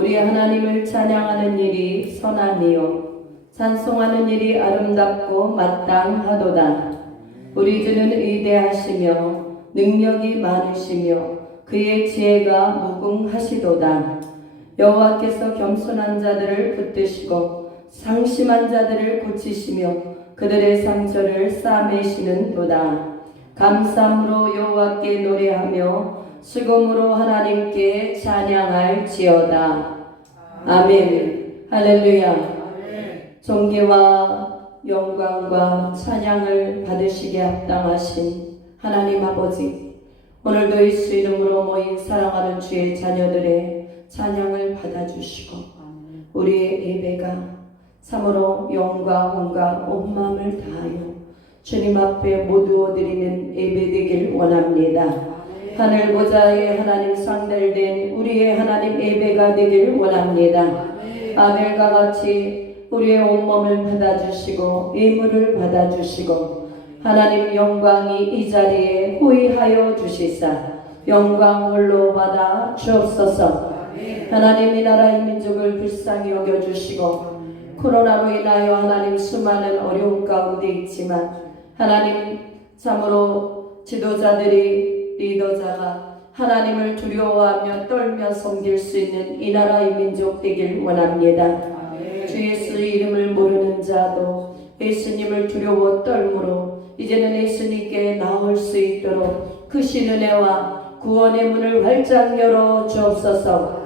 우리 하나님을 찬양하는 일이 선함이요 찬송하는 일이 아름답고 마땅하도다. 우리 주는 위대하시며 능력이 많으시며 그의 지혜가 무궁하시도다. 여호와께서 겸손한 자들을 붙드시고 상심한 자들을 고치시며 그들의 상처를 싸매시는도다. 감사함으로 여호와께 노래하며 수금으로 하나님께 찬양할지어다. 아멘. 할렐루야. 존귀와 영광과 찬양을 받으시기에 합당하신 하나님 아버지, 오늘도 예수 이름으로 모인 사랑하는 주의 자녀들의 찬양을 받아주시고 우리의 예배가 참으로 영과 혼과 온 마음을 다하여 주님 앞에 모두 드리는 예배 되길 원합니다. 하늘 보좌의 하나님 상달된 우리의 하나님 예배가 되길 원합니다. 아벨과 같이 우리의 온몸을 받아주시고 예물을 받아주시고 하나님 영광이 이 자리에 호위하여 주시사 영광 홀로 받아 주옵소서. 하나님 이 나라 이 민족을 불쌍히 여겨주시고 코로나로 인하여 하나님 수많은 어려움 가운데 있지만 하나님 참으로 지도자들이 리더자가 하나님을 두려워하며 떨며 섬길 수 있는 이 나라 이 민족 되길 원합니다. 주 예수의 이름을 모르는 자도 예수님을 두려워 떨므로 이제는 예수님께 나올 수 있도록 크신 은혜와 구원의 문을 활짝 열어 주옵소서.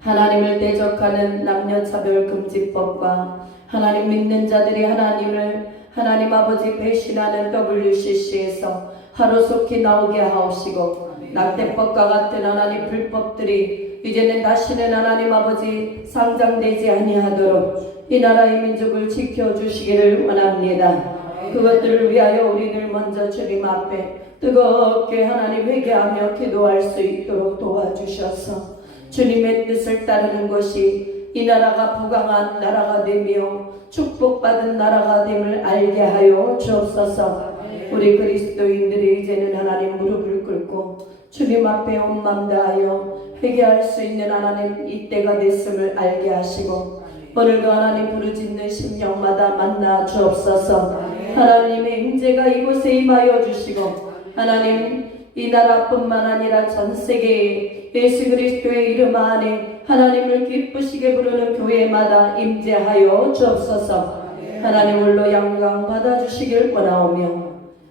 하나님을 대적하는 남녀차별금지법과 하나님 믿는 자들이 하나님 아버지 배신하는 WCC에서 하루속히 나오게 하옵시고 낙태법과 같은 하나님 불법들이 이제는 다시는 하나님 아버지 상장되지 아니하도록 이 나라의 민족을 지켜주시기를 원합니다. 그것들을 위하여 우리를 먼저 주님 앞에 뜨겁게 하나님 회개하며 기도할 수 있도록 도와주셔서 주님의 뜻을 따르는 것이 이 나라가 부강한 나라가 되며 축복받은 나라가 됨을 알게 하여 주옵소서. 우리 그리스도인들이 이제는 하나님 무릎을 꿇고 주님 앞에 온 맘 다하여 회개할 수 있는 하나님 이때가 됐음을 알게 하시고 오늘도 하나님 부르짖는 심령마다 만나 주옵소서. 하나님의 임재가 이곳에 임하여 주시고 하나님 이 나라뿐만 아니라 전 세계에 예수 그리스도의 이름 안에 하나님을 기쁘시게 부르는 교회마다 임재하여 주옵소서. 하나님 홀로 영광 받아주시길 원하오며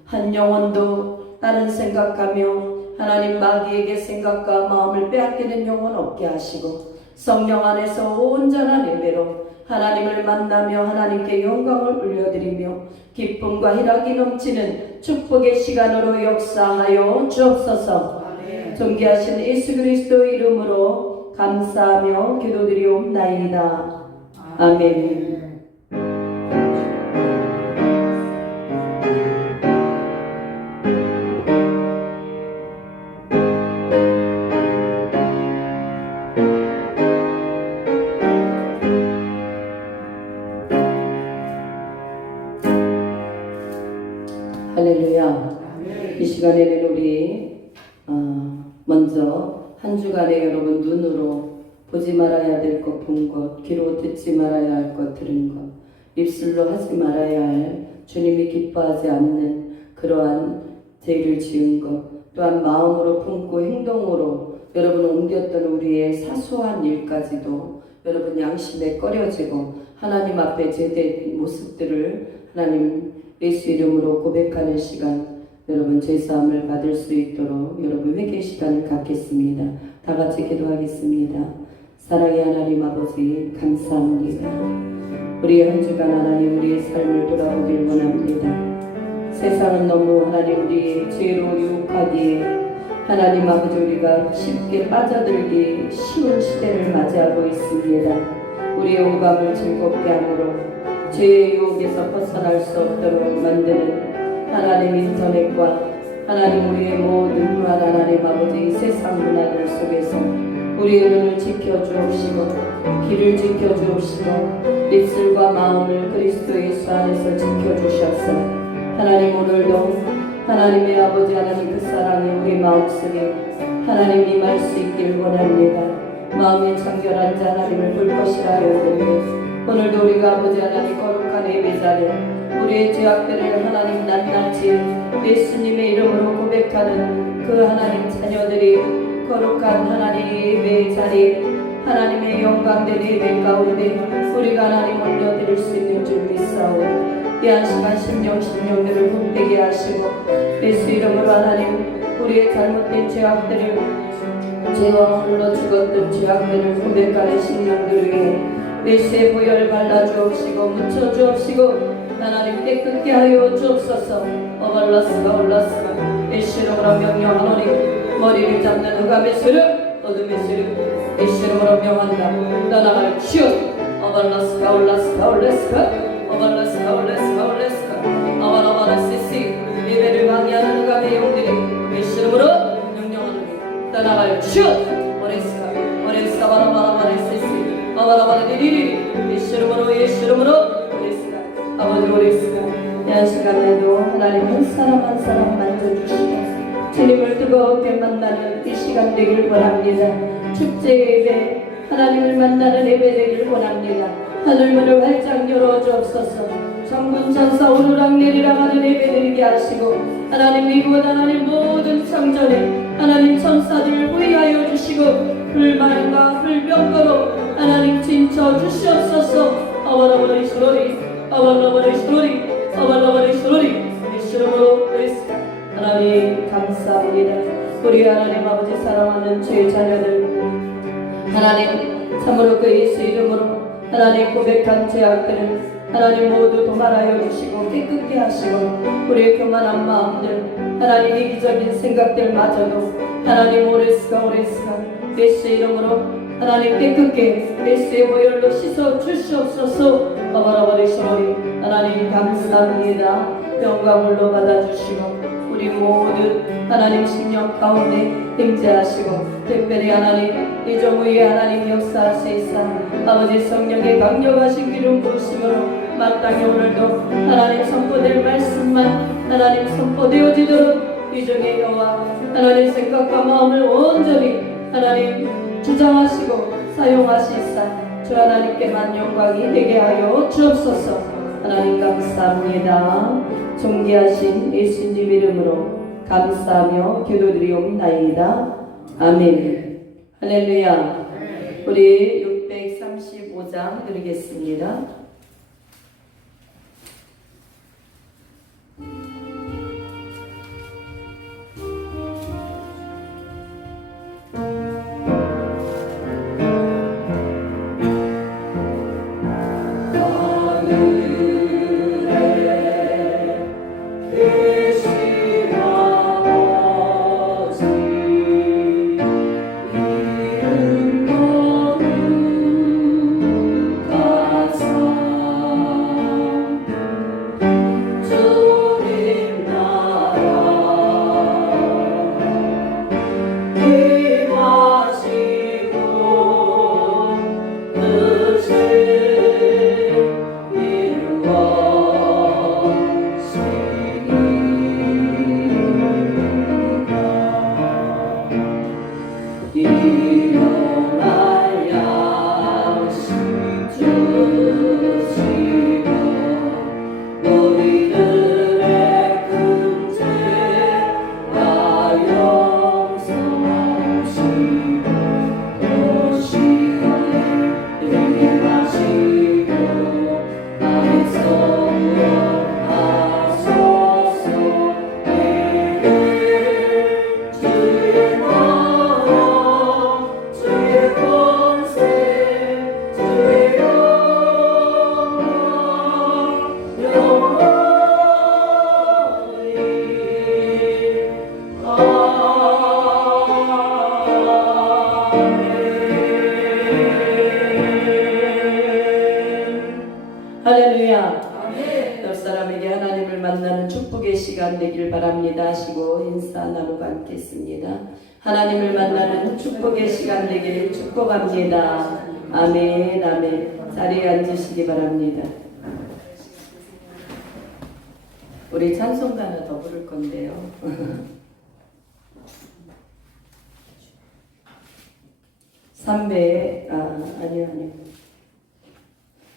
한 영혼도 다른 생각하며 하나님 마귀에게 생각과 마음을 빼앗기는 영혼 없게 하시고 성령 안에서 온전한 예배로 하나님을 만나며 하나님께 영광을 올려드리며 기쁨과 희락이 넘치는 축복의 시간으로 역사하여 주옵소서. 존귀하신 예수 그리스도 이름으로 감사하며 기도드리옵나이다. 아멘. 할렐루야. 이 시간에는 우리 먼저 한 주간에 여러분 눈으로 보지 말아야 될 것 본 것, 귀로 듣지 말아야 할 것 들은 것, 입술로 하지 말아야 할 주님이 기뻐하지 않는 그러한 죄를 지은 것, 또한 마음으로 품고 행동으로 여러분 옮겼던 우리의 사소한 일까지도 여러분 양심에 꺼려지고 하나님 앞에 제된 모습들을 하나님 예수 이름으로 고백하는 시간, 여러분 죄사함을 받을 수 있도록 여러분 회개 시간을 갖겠습니다. 다 같이 기도하겠습니다. 사랑의 하나님 아버지 감사합니다. 우리의 한 주간 하나님 우리의 삶을 돌아보길 원합니다. 세상은 너무 하나님 우리의 죄로 유혹하기에 하나님 아버지 우리가 쉽게 빠져들기 쉬운 시대를 맞이하고 있습니다. 우리의 오감을 즐겁게 하므로 죄의 유혹에서 벗어날 수 없도록 만드는 하나님 인터넷과 하나님 우리의 모든 무한 하나님 아버지 세상 문화들 속에서 우리의 눈을 지켜주옵시고 귀를 지켜주옵시고 입술과 마음을 그리스도 예수 안에서 지켜주셔서 하나님 오늘도 하나님의 아버지 하나님 그 사랑이 우리 마음속에 하나님 임할 수 있길 원합니다. 마음이 청결한 자 하나님을 볼 것이라 하였느니 오늘도 우리가 아버지 하나님 거룩한 예배 자리에 우리의 죄악들을 하나님 낱낱이 예수님의 이름으로 고백하는 그 하나님 자녀들이 거룩한 하나님 예배 자리에 하나님의 영광된 예배 가운데 우리가 하나님 올려드릴 수 있는 줄 믿사오니 이 한 시간 심령들을 굳게 하시고 예수 이름으로 하나님 우리의 잘못된 죄악들을 죄와 홀로 죽었던 죄악들을 고백하는 심령들을 위해 예수의 보혈 발라주옵시고 묻혀주옵시고 하나님 깨끗게 하여 주옵소서. 어발라스가 올라스가 예수 이름으로 명령하노니 머리를 잡는 흑암의 세력 어둠의 세력 예수 이름으로 명한다. 떠나갈 주여. 어발라스가 올라스가 올라스가 어발라스가 올라스가 올라스가 어발라시시 예배를 방해하는 흑암의 영들이 예수 이름으로 명령하노니 떠나갈 주여. 오레스가 바라바라바라시시 어발라바라디리리 예수 이름으로 오레스가 아버지 오레스가 이 시간에도 하나님 한 사람 만져주시고 주님을 뜨겁게 만나는 이 시간 되길 원합니다. 축제 예배 하나님을 만나는 예배 되길 원합니다. 하늘문을 활짝 열어주옵소서. 천군 천사 오르락 내리락 하는 예배 드리게 하시고 하나님 이곳 하나님 모든 성전에 하나님 천사들을 보위하여 주시고 불만과 불병거로 하나님 진쳐 주시옵소서. 어버러버리시로리 예수로 그리스도 하나님 감사합니다. 우리 하나님 아버지 사랑하는 주의 자녀들 하나님 참으로 그 예수 이름으로 하나님 고백한 죄악들을 하나님 모두 도말하여 주시고 깨끗게 하시고 우리의 교만한 마음들 하나님 이기적인 생각들마저도 하나님 오레스가 예수 이름으로 하나님 깨끗게 예수의 보혈로 씻어 주시옵소서. 어버러버리시오니 하나님 감사합니다. 영광을로 받아주시고 우리 모두 하나님 심령 가운데 임재하시고 특별히 하나님 이종우의 하나님 역사하시사 아버지 성령의 강력하신 기름 부으심으로 마땅히 오늘도 하나님 선포될 말씀만 하나님 선포되어지도록 이종의 여호와 하나님 생각과 마음을 온전히 하나님 주장하시고 사용하시사 주 하나님께만 영광이 되게 하여 주옵소서. 하나님 감사합니다. 존귀하신 예수님 이름으로 감사하며 기도드리옵나이다. 아멘. 할렐루야. 우리 635장 드리겠습니다. 시간 되길 바랍니다 하시고 인사 나누고 앉겠습니다. 하나님을 만나는 축복의 시간 되기를 축복합니다. 아멘 아멘. 자리에 앉으시기 바랍니다. 우리 찬송가 하나 더 부를 건데요. 아니요.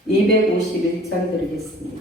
251장 드리겠습니다.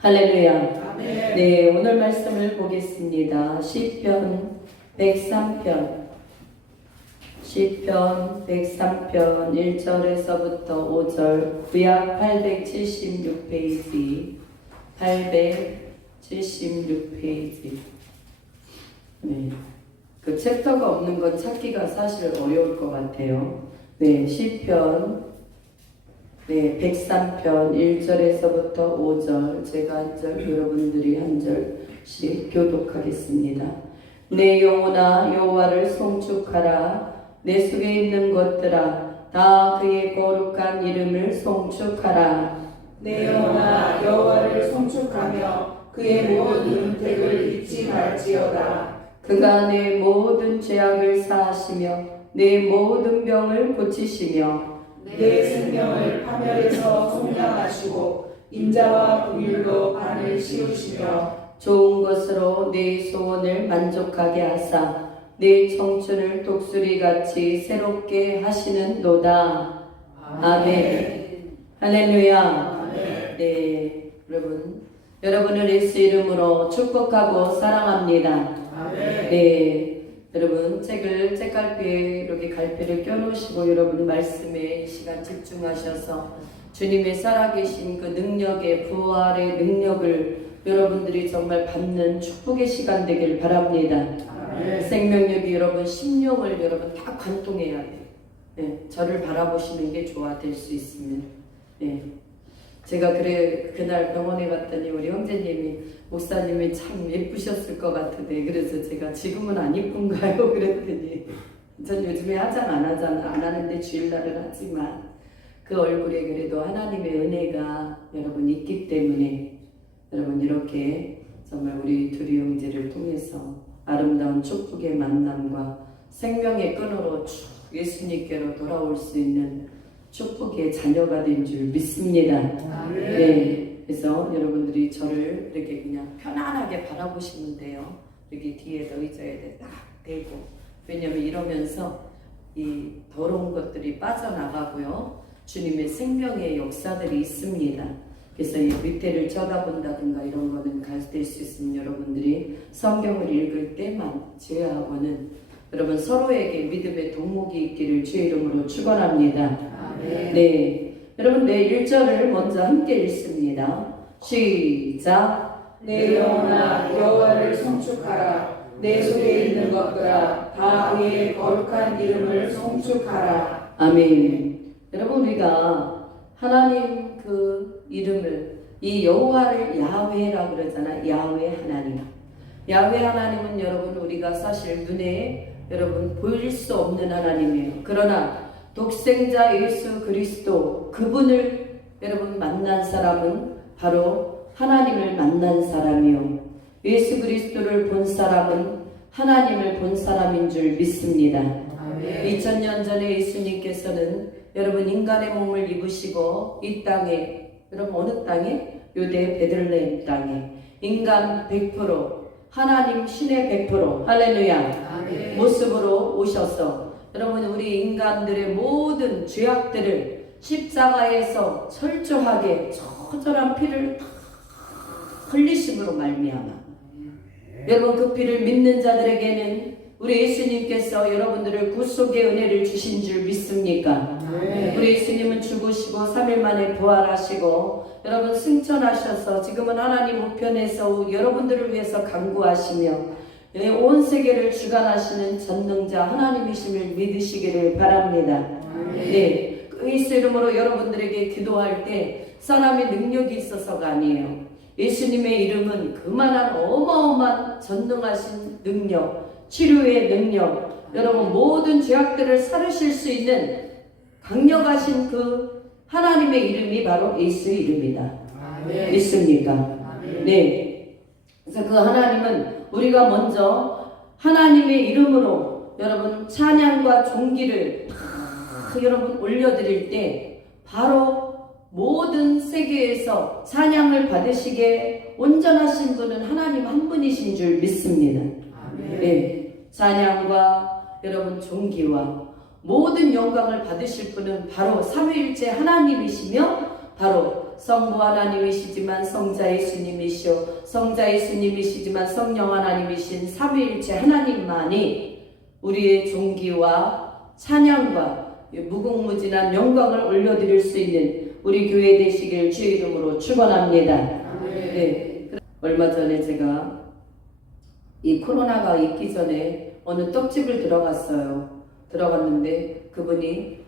할렐루야. 네, 오늘 말씀을 보겠습니다. 시편 103편 103편 1절에서부터 5절, 구약 876페이지 876페이지. 네, 그 챕터가 없는 건 찾기가 사실 어려울 것 같아요. 네, 시편 103편 1절에서부터 5절, 제가 한 절, 여러분들이 한 절씩 교독하겠습니다. 내 영혼아 여호와를 송축하라. 내 속에 있는 것들아 다 그의 거룩한 이름을 송축하라. 내 영혼아 여호와를 송축하며 그의 모든 은택을 잊지 말지어다. 그가 내 모든 죄악을 사하시며 내 모든 병을 고치시며 내 생명을 파멸에서 속량하시고 인자와 긍휼로 반을 씌우시며 좋은 것으로 내 소원을 만족하게 하사 내 청춘을 독수리같이 새롭게 하시는도다. 아멘. 할렐루야. 네, 여러분을 예수 이름으로 축복하고 사랑합니다. 네, 여러분 책갈피에 이렇게 갈피를 껴놓으시고 여러분 말씀에 이 시간 집중하셔서 주님의 살아계신 그 능력의 부활의 능력을 여러분들이 정말 받는 축복의 시간 되길 바랍니다. 생명력이 여러분 심령을 여러분 다 관통해야 돼요. 네, 저를 바라보시는 게 좋아 될 수 있으면. 네. 제가 그날 병원에 갔더니 우리 형제님이 목사님이 참 예쁘셨을 것 같은데 그래서 제가 지금은 안 예쁜가요? 그랬더니 전 요즘에 화장 안 하는데 주일날은 하지만 그 얼굴에 그래도 하나님의 은혜가 여러분 있기 때문에 여러분 이렇게 정말 우리 두리 형제를 통해서 아름다운 축복의 만남과 생명의 끈으로 쭉 예수님께로 돌아올 수 있는 축복의 자녀가 된 줄 믿습니다. 네, 그래서 여러분들이 저를 이렇게 그냥 편안하게 바라보시면 돼요. 이렇게 뒤에다 의자에 딱 대고. 왜냐면 이러면서 이 더러운 것들이 빠져나가고요. 주님의 생명의 역사들이 있습니다. 그래서 이 밑에를 쳐다본다든가 이런 거는 될 수 있으면 여러분들이 성경을 읽을 때만 제외하고는 여러분 서로에게 믿음의 동목이 있기를 주의 이름으로 축원합니다. 네, 여러분 내 1절을 먼저 함께 읽습니다. 시작. 내 영혼아 여호와를 송축하라. 내 속에 있는 것들아 다 그의 거룩한 이름을 송축하라. 아멘. 여러분 우리가 하나님 그 이름을 이 여호와를 야훼라 그러잖아. 야훼 하나님. 야훼 하나님은 여러분 우리가 사실 눈에 여러분 보일 수 없는 하나님이에요. 그러나 독생자 예수 그리스도 그분을 여러분 만난 사람은 바로 하나님을 만난 사람이요. 예수 그리스도를 본 사람은 하나님을 본 사람인 줄 믿습니다. 2000년 전에 예수님께서는 여러분 인간의 몸을 입으시고 이 땅에 여러분 어느 땅에? 유대 베들레헴 땅에 인간 100% 하나님 신의 100% 할렐루야 모습으로 오셔서 여러분 우리 인간들의 모든 죄악들을 십자가에서 철저하게 처절한 피를 다 흘리심으로 말미암아 여러분 그 피를 믿는 자들에게는 우리 예수님께서 여러분들을 구속의 은혜를 주신 줄 믿습니까? 우리 예수님은 죽으시고 3일 만에 부활하시고 여러분 승천하셔서 지금은 하나님 우편에서 여러분들을 위해서 간구하시며 온 세계를 주관하시는 전능자 하나님이심을 믿으시기를 바랍니다. 네, 그 예수 이름으로 여러분들에게 기도할 때 사람의 능력이 있어서가 아니에요. 예수님의 이름은 그만한 어마어마한 전능하신 능력, 치료의 능력, 여러분 모든 죄악들을 사르실 수 있는 강력하신 그 하나님의 이름이 바로 예수의 이름이다. 믿습니까? 네. 그래서 그 하나님은 우리가 먼저 하나님의 이름으로 여러분 찬양과 존귀를 여러분 올려드릴 때 바로 모든 세계에서 찬양을 받으시게 온전하신 분은 하나님 한 분이신 줄 믿습니다. 네, 찬양과 여러분 존귀와 모든 영광을 받으실 분은 바로 삼위일체 하나님이시며 바로 성부 하나님이시지만 성자 예수님이시오 성자 예수님이시지만 성령 하나님이신 삼위일체 하나님만이 우리의 존귀와 찬양과 무궁무진한 영광을 올려드릴 수 있는 우리 교회 되시길 주의 이름으로 축원합니다. 네, 얼마 전에 제가 이 코로나가 있기 전에 어느 떡집을 들어갔는데 그분이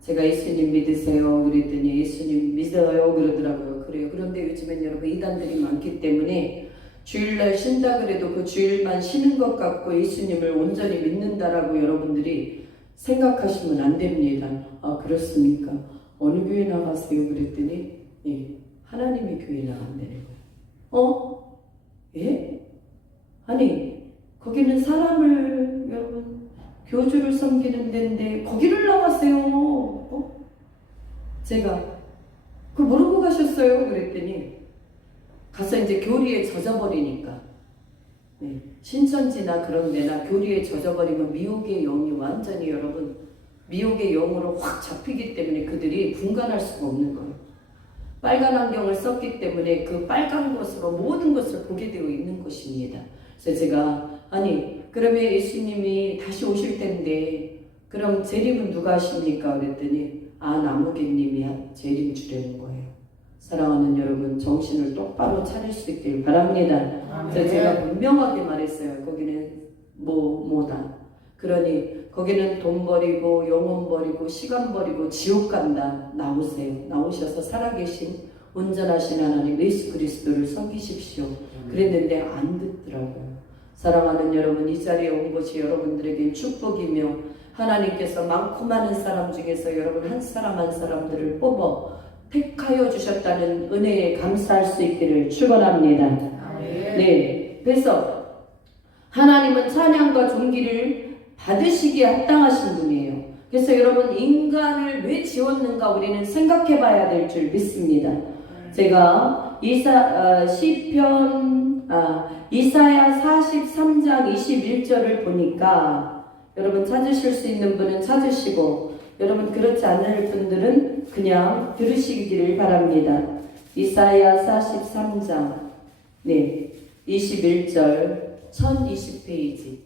제가 예수님 믿으세요 그랬더니 예수님 믿어요 그러더라고요. 그래요. 그런데 요즘엔 여러분 이단들이 많기 때문에 주일날 쉰다 그래도 그 주일만 쉬는 것 같고 예수님을 온전히 믿는다라고 여러분들이 생각하시면 안 됩니다. 아 그렇습니까? 어느 교회 나가세요? 그랬더니 예, 하나님의 교회 나간다는 거예요. 예? 아니 거기는 사람을 여러분 교주를 섬기는 데인데 거기를 나왔어요. 제가 그걸 모르고 가셨어요? 그랬더니 가서 이제 교리에 젖어버리니까 신천지나 그런 데나 교리에 젖어버리면 미혹의 영이 완전히 여러분 미혹의 영으로 확 잡히기 때문에 그들이 분간할 수가 없는 거예요. 빨간 안경을 썼기 때문에 그 빨간 것으로 모든 것을 보게 되어 있는 것입니다. 그래서 제가 아니 그러면 예수님이 다시 오실 텐데 그럼 재림은 누가 하십니까? 그랬더니 나무개님이 재림 주려는 거예요. 사랑하는 여러분 정신을 똑바로 차릴 수 있길 바랍니다. 그래서 제가 분명하게 말했어요. 거기는 뭐다. 그러니 거기는 돈 버리고 영혼 버리고 시간 버리고 지옥 간다. 나오세요. 나오셔서 살아계신 온전하신 하나님 예수 그리스도를 섬기십시오. 그랬는데 안 듣더라고요. 사랑하는 여러분 이 자리에 온 것이 여러분들에게 축복이며 하나님께서 많고 많은 사람 중에서 여러분 한 사람 한 사람들을 뽑아 택하여 주셨다는 은혜에 감사할 수 있기를 축원합니다. 네, 그래서 하나님은 찬양과 존귀를 받으시기에 합당하신 분이에요. 그래서 여러분 인간을 왜 지었는가 우리는 생각해 봐야 될 줄 믿습니다. 제가 이사야 43장 21절을 보니까 여러분 찾으실 수 있는 분은 찾으시고 여러분 그렇지 않을 분들은 그냥 들으시기를 바랍니다. 이사야 43장 21절 1020페이지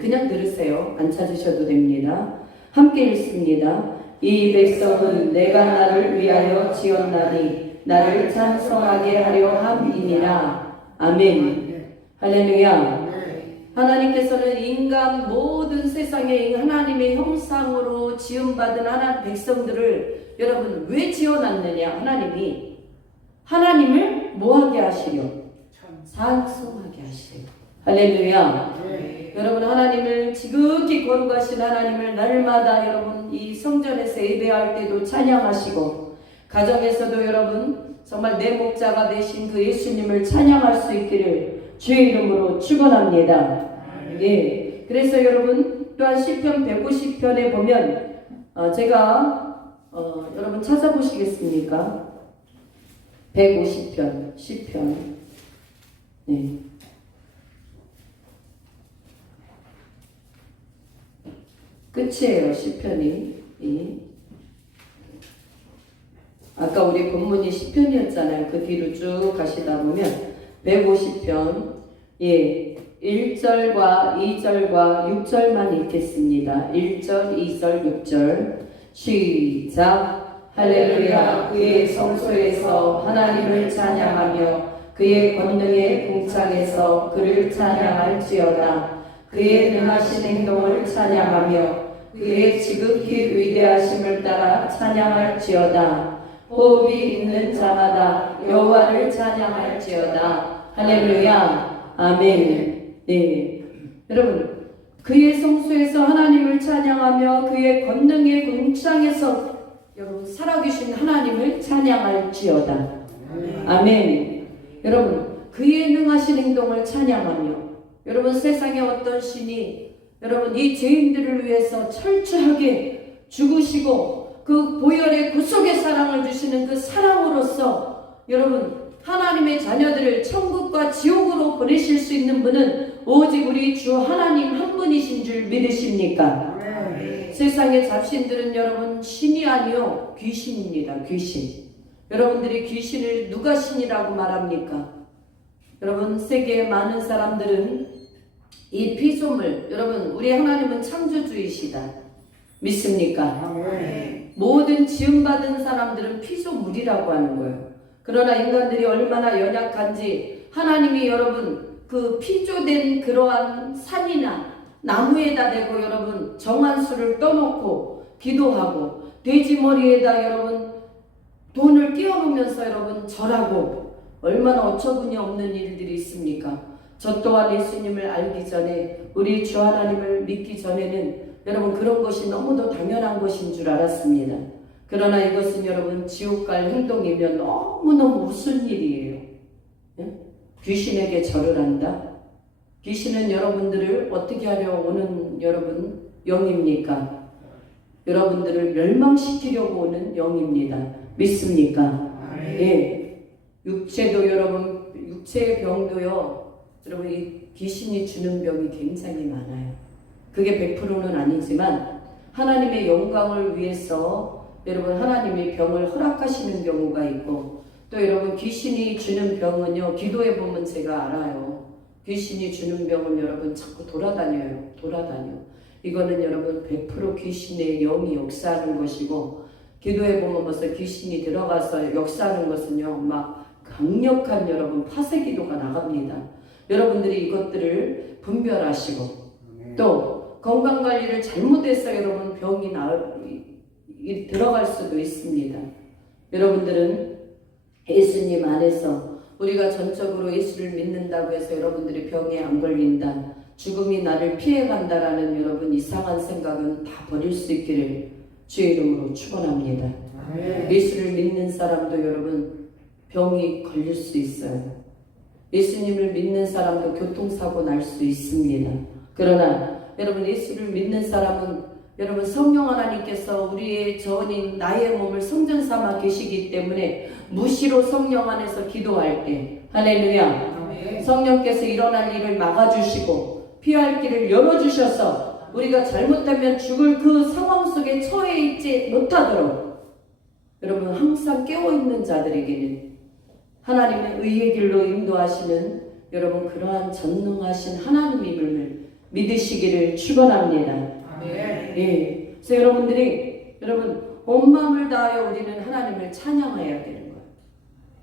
그냥 들으세요. 안 찾으셔도 됩니다. 함께 읽습니다. 이 백성은 내가 나를 위하여 지었나니 나를 찬송하게 하려 함이니라. 아멘. 할렐루야. 하나님께서는 인간 모든 세상에 하나님의 형상으로 지음받은 하나님 백성들을 여러분 왜 지어놨느냐? 하나님을 뭐하게 하시려? 찬송하게 하시려. 할렐루야. 여러분 하나님을 지극히 거룩하신 하나님을 날마다 여러분 이 성전에서 예배할 때도 찬양하시고 가정에서도 여러분 정말 내 목자가 되신 그 예수님을 찬양할 수 있기를 주의 이름으로 축원합니다. 그래서 여러분 또한 시편 150편에 보면 제가 여러분 찾아보시겠습니까? 150편 시편 끝이에요. 시편이 아까 우리 본문이 시편이었잖아요. 그 뒤로 쭉 가시다 보면 150편 1절과 2절과 6절만 읽겠습니다. 1절, 2절, 6절 시작. 할렐루야. 그의 성소에서 하나님을 찬양하며 그의 권능의 궁창에서 그를 찬양할지어다. 그의 능하신 행동을 찬양하며 그의 지극히 위대하심을 따라 찬양할지어다. 호흡이 있는 자마다 여호와를 찬양할지어다. 할렐루야. 아멘. 여러분 그의 성소에서 하나님을 찬양하며 그의 권능의 궁창에서 여러분 살아계신 하나님을 찬양할지어다. 아멘. 여러분 그의 능하신 행동을 찬양하며 여러분 세상에 어떤 신이 여러분 이 죄인들을 위해서 철저하게 죽으시고 그 보혈의 구속의 사랑을 주시는 그 사랑으로서 여러분 하나님의 자녀들을 천국과 지옥으로 보내실 수 있는 분은 오직 우리 주 하나님 한 분이신 줄 믿으십니까? 세상의 잡신들은 여러분 신이 아니요 귀신입니다. 귀신. 여러분들이 귀신을 누가 신이라고 말합니까? 여러분 세계의 많은 사람들은 이 피조물 여러분 우리 하나님은 창조주이시다 믿습니까? 모든 지음받은 사람들은 피조물이라고 하는 거예요. 그러나 인간들이 얼마나 연약한지 하나님이 여러분 그 피조된 그러한 산이나 나무에다 대고 여러분 정한 수를 떠놓고 기도하고 돼지 머리에다 여러분 돈을 끼워놓으면서 여러분 절하고 얼마나 어처구니 없는 일들이 있습니까? 저 또한 예수님을 알기 전에 우리 주 하나님을 믿기 전에는 여러분 그런 것이 너무도 당연한 것인 줄 알았습니다. 그러나 이것은 여러분 지옥 갈 행동이면 너무너무 무슨 일이에요. 귀신에게 절을 한다. 귀신은 여러분들을 어떻게 하려 오는 여러분 영입니까? 여러분들을 멸망시키려고 오는 영입니다. 믿습니까? 예. 육체도 여러분, 육체의 병도요, 여러분, 이 귀신이 주는 병이 굉장히 많아요. 그게 100%는 아니지만, 하나님의 영광을 위해서 여러분, 하나님이 병을 허락하시는 경우가 있고, 또 여러분, 귀신이 주는 병은요, 기도해 보면 제가 알아요. 귀신이 주는 병은 여러분, 자꾸 돌아다녀요. 이거는 여러분, 100% 귀신의 영이 역사하는 것이고, 기도해 보면 벌써 귀신이 들어가서 역사하는 것은요, 막 강력한 여러분 파쇄 기도가 나갑니다. 여러분들이 이것들을 분별하시고 또 건강 관리를 잘못해서 여러분 병이 들어갈 수도 있습니다. 여러분들은 예수님 안에서 우리가 전적으로 예수를 믿는다고 해서 여러분들이 병에 안 걸린다, 죽음이 나를 피해간다라는 여러분 이상한 생각은 다 버릴 수 있기를 주의 이름으로 축원합니다. 예수를 믿는 사람도 여러분 병이 걸릴 수 있어요. 예수님을 믿는 사람도 교통사고 날 수 있습니다. 그러나 여러분 예수를 믿는 사람은 여러분 성령 하나님께서 우리의 전인 나의 몸을 성전 삼아 계시기 때문에 무시로 성령 안에서 기도할 때 할렐루야, 성령께서 일어날 일을 막아주시고 피할 길을 열어주셔서 우리가 잘못하면 죽을 그 상황 속에 처해 있지 못하도록 여러분 항상 깨어있는 자들에게는 하나님의 의의 길로 인도하시는 여러분 그러한 전능하신 하나님임을 믿으시기를 축원합니다. 예. 그래서 여러분들이 여러분 온 마음을 다하여 우리는 하나님을 찬양해야 되는 거예요.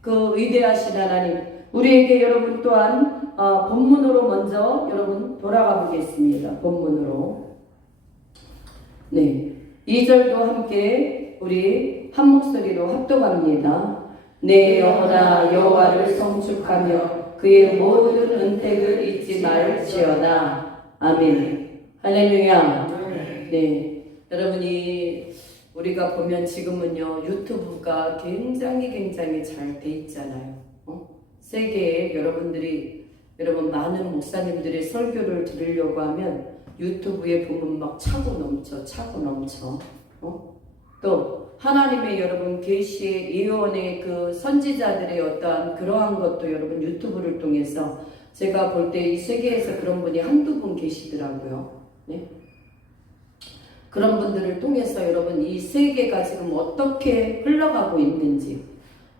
그 위대하신 하나님, 우리에게 여러분 또한 본문으로 먼저 여러분 돌아가 보겠습니다. 본문으로. 네. 2절도 함께 우리 한 목소리로 합독합니다. 내 영혼아 여호와를 성축하며 그의 모든 은택을 잊지 말지어다. 아멘. 할렐루야. 네. 여러분이 우리가 보면 지금은요 유튜브가 굉장히 잘 돼 있잖아요. 세계에 여러분 많은 목사님들의 설교를 들으려고 하면 유튜브에 보면 막 차고 넘쳐. 또 하나님의 여러분 계시의 예언의 그 선지자들의 어떠한 그러한 것도 여러분 유튜브를 통해서 제가 볼 때 이 세계에서 그런 분이 한두 분 계시더라고요. 네? 그런 분들을 통해서 여러분 이 세계가 지금 어떻게 흘러가고 있는지,